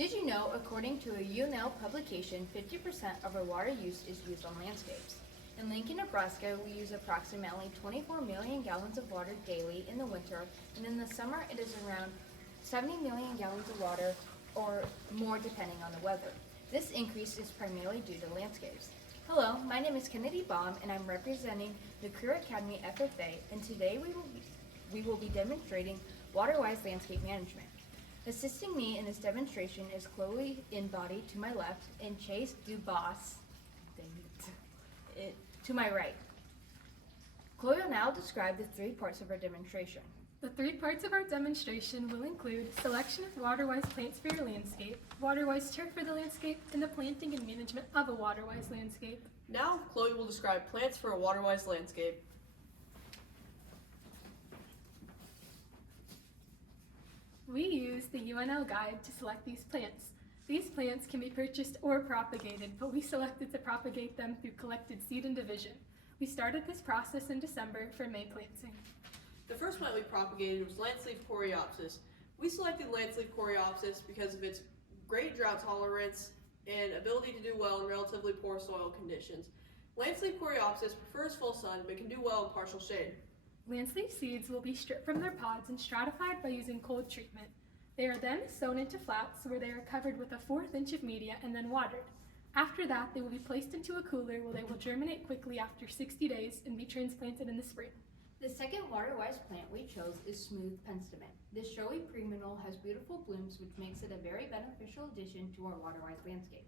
Did you know, according to a UNL publication, 50% of our water use is used on landscapes? In Lincoln, Nebraska, we use approximately 24 million gallons of water daily in the winter, and in the summer it is around 70 million gallons of water or more depending on the weather. This increase is primarily due to landscapes. Hello, my name is Kennedy Baum, and I'm representing the Career Academy FFA, and today we will be demonstrating water-wise landscape management. Assisting me in this demonstration is Chloe Inbody to my left and Chase Dubas to my right. Chloe will now describe the 3 parts of our demonstration. The 3 parts of our demonstration will include selection of water-wise plants for your landscape, water-wise turf for the landscape, and the planting and management of a water-wise landscape. Now, Chloe will describe plants for a water-wise landscape. We use the UNL guide to select these plants. These plants can be purchased or propagated, but we selected to propagate them through collected seed and division. We started this process in December for May planting. The first plant we propagated was Lanceleaf coreopsis. We selected Lanceleaf coreopsis because of its great drought tolerance and ability to do well in relatively poor soil conditions. Lanceleaf coreopsis prefers full sun but can do well in partial shade. Lanceleaf seeds will be stripped from their pods and stratified by using cold treatment. They are then sown into flats where they are covered with a 1/4 inch of media and then watered. After that, they will be placed into a cooler where they will germinate quickly after 60 days and be transplanted in the spring. The second water-wise plant we chose is smooth penstemon. This showy perennial has beautiful blooms, which makes it a very beneficial addition to our water-wise landscape.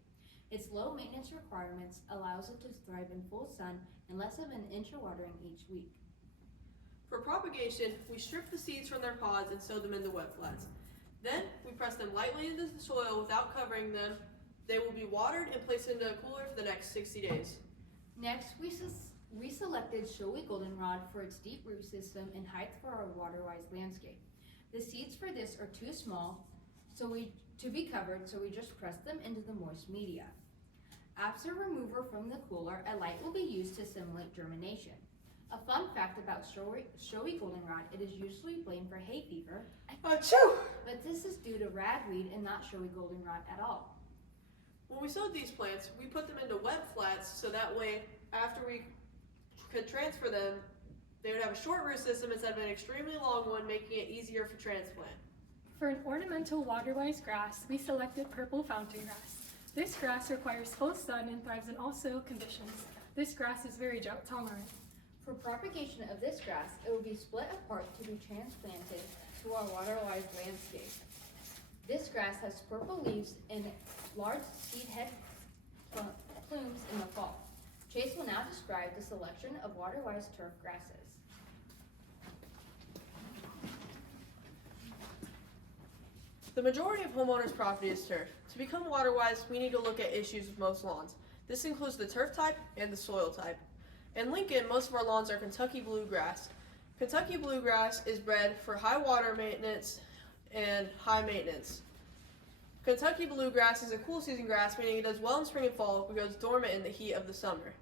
Its low maintenance requirements allows it to thrive in full sun and less of an inch of watering each week. For propagation, we strip the seeds from their pods and sow them into wet flats. Then, we press them lightly into the soil without covering them. They will be watered and placed into a cooler for the next 60 days. Next, we selected showy goldenrod for its deep root system and height for our water-wise landscape. The seeds for this are too small to be covered, so we just press them into the moist media. After removal from the cooler, a light will be used to simulate germination. A fun fact about showy goldenrod, it is usually blamed for hay fever, but this is due to ragweed and not showy goldenrod at all. When we sowed these plants, we put them into wet flats so that way, after we could transfer them, they would have a short root system instead of an extremely long one, making it easier for transplant. For an ornamental water-wise grass, we selected purple fountain grass. This grass requires full sun and thrives in all soil conditions. This grass is very drought tolerant. For propagation of this grass, it will be split apart to be transplanted to our water-wise landscape. This grass has purple leaves and large seed head plumes in the fall. Chase will now describe the selection of water-wise turf grasses. The majority of homeowners' property is turf. To become water-wise, we need to look at issues with most lawns. This includes the turf type and the soil type. In Lincoln, most of our lawns are Kentucky bluegrass. Kentucky bluegrass is bred for high water maintenance and high maintenance. Kentucky bluegrass is a cool season grass, meaning it does well in spring and fall but goes dormant in the heat of the summer.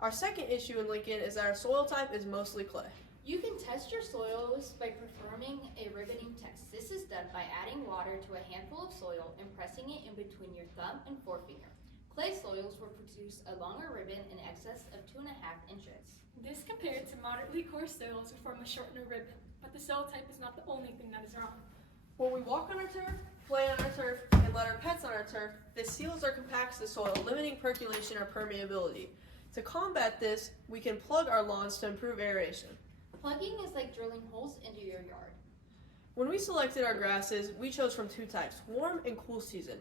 Our second issue in Lincoln is that our soil type is mostly clay. You can test your soils by performing a ribboning test. This is done by adding water to a handful of soil and pressing it in between your thumb and forefinger. Clay soils will produce a longer ribbon in excess of 2.5 inches. This compared to moderately coarse soils will form a shorter ribbon, but the soil type is not the only thing that is wrong. When we walk on our turf, play on our turf, and let our pets on our turf, this seals or compacts the soil, limiting percolation or permeability. To combat this, we can plug our lawns to improve aeration. Plugging is like drilling holes into your yard. When we selected our grasses, we chose from 2 types, warm and cool season.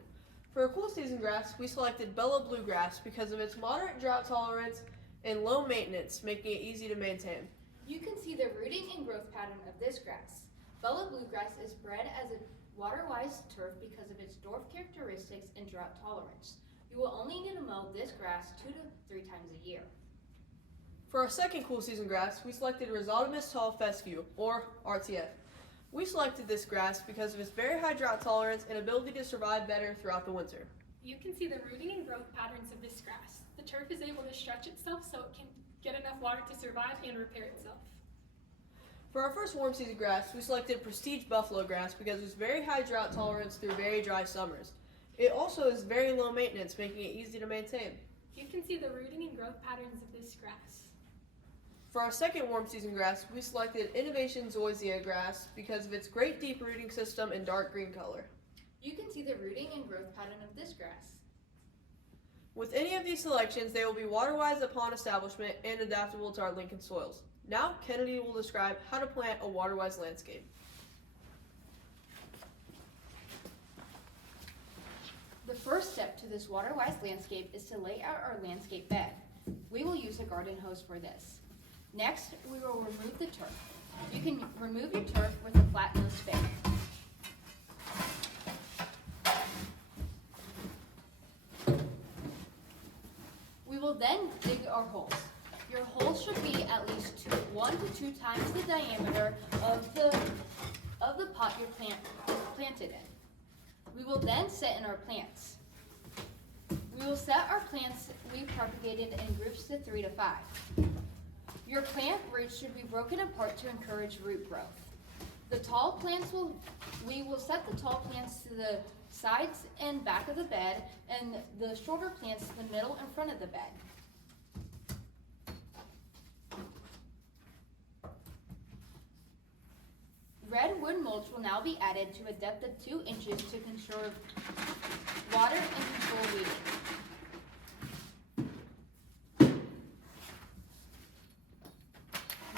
For a cool season grass, we selected Bella bluegrass because of its moderate drought tolerance and low maintenance, making it easy to maintain. You can see the rooting and growth pattern of this grass. Bella bluegrass is bred as a water-wise turf because of its dwarf characteristics and drought tolerance. You will only need to mow this grass 2 to 3 times a year. For our second cool season grass, we selected Rhizotomus tall fescue, or RTF. We selected this grass because of its very high drought tolerance and ability to survive better throughout the winter. You can see the rooting and growth patterns of this grass. The turf is able to stretch itself so it can get enough water to survive and repair itself. For our first warm season grass, we selected Prestige buffalo grass because of its very high drought tolerance through very dry summers. It also is very low maintenance, making it easy to maintain. You can see the rooting and growth patterns of this grass. For our second warm season grass, we selected Innovation Zoysia grass because of its great deep rooting system and dark green color. You can see the rooting and growth pattern of this grass. With any of these selections, they will be water-wise upon establishment and adaptable to our Lincoln soils. Now, Kennedy will describe how to plant a water-wise landscape. The first step to this water-wise landscape is to lay out our landscape bed. We will use a garden hose for this. Next, we will remove the turf. You can remove your turf with a flat-nosed spade. We will then dig our holes. Your holes should be at least 1 to 2 times the diameter of the pot your plant is planted in. We will then set in our plants. We will set our plants we propagated in groups to 3 to 5. Your plant roots should be broken apart to encourage root growth. We will set the tall plants to the sides and back of the bed, and the shorter plants to the middle and front of the bed. Redwood mulch will now be added to a depth of 2 inches to conserve water and control weeding.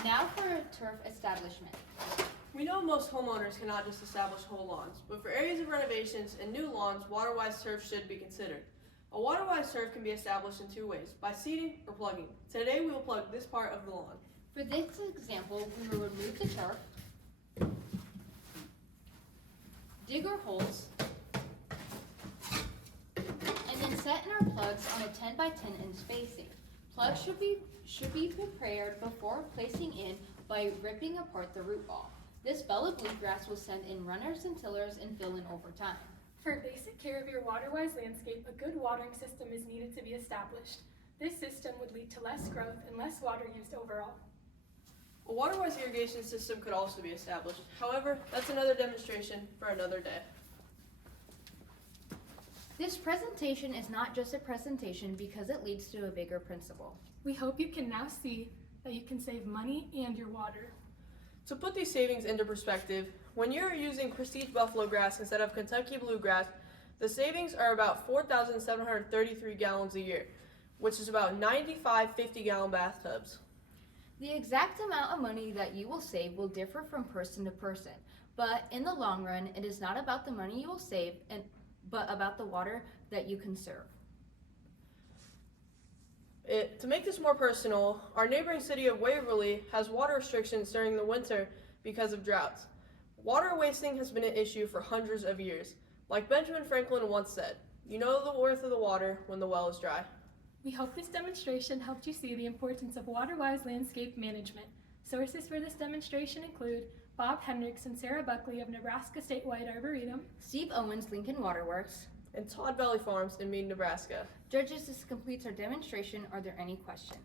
Now for turf establishment. We know most homeowners cannot just establish whole lawns, but for areas of renovations and new lawns, water-wise turf should be considered. A water-wise turf can be established in 2 ways, by seeding or plugging. Today we will plug this part of the lawn. For this example, we will remove the turf, dig our holes, and then set in our plugs on a 10 by 10 inch spacing. Plugs should be prepared before placing in by ripping apart the root ball. This Bella bluegrass will send in runners and tillers and fill in over time. For basic care of your water-wise landscape, a good watering system is needed to be established. This system would lead to less growth and less water used overall. A water-wise irrigation system could also be established. However, that's another demonstration for another day. This presentation is not just a presentation because it leads to a bigger principle. We hope you can now see that you can save money and your water. To put these savings into perspective, when you're using prestige buffalo grass instead of Kentucky bluegrass, the savings are about 4,733 gallons a year, which is about 95 50-gallon bathtubs. The exact amount of money that you will save will differ from person to person, but in the long run, it is not about the money you will save, but about the water that you conserve. To make this more personal, our neighboring city of Waverly has water restrictions during the winter because of droughts. Water wasting has been an issue for hundreds of years. Like Benjamin Franklin once said, "You know the worth of the water when the well is dry." We hope this demonstration helped you see the importance of water-wise landscape management. Sources for this demonstration include Bob Hendricks and Sarah Buckley of Nebraska Statewide Arboretum, Steve Owens, Lincoln Waterworks. And Todd Valley Farms in Meade, Nebraska. Judges, this completes our demonstration. Are there any questions?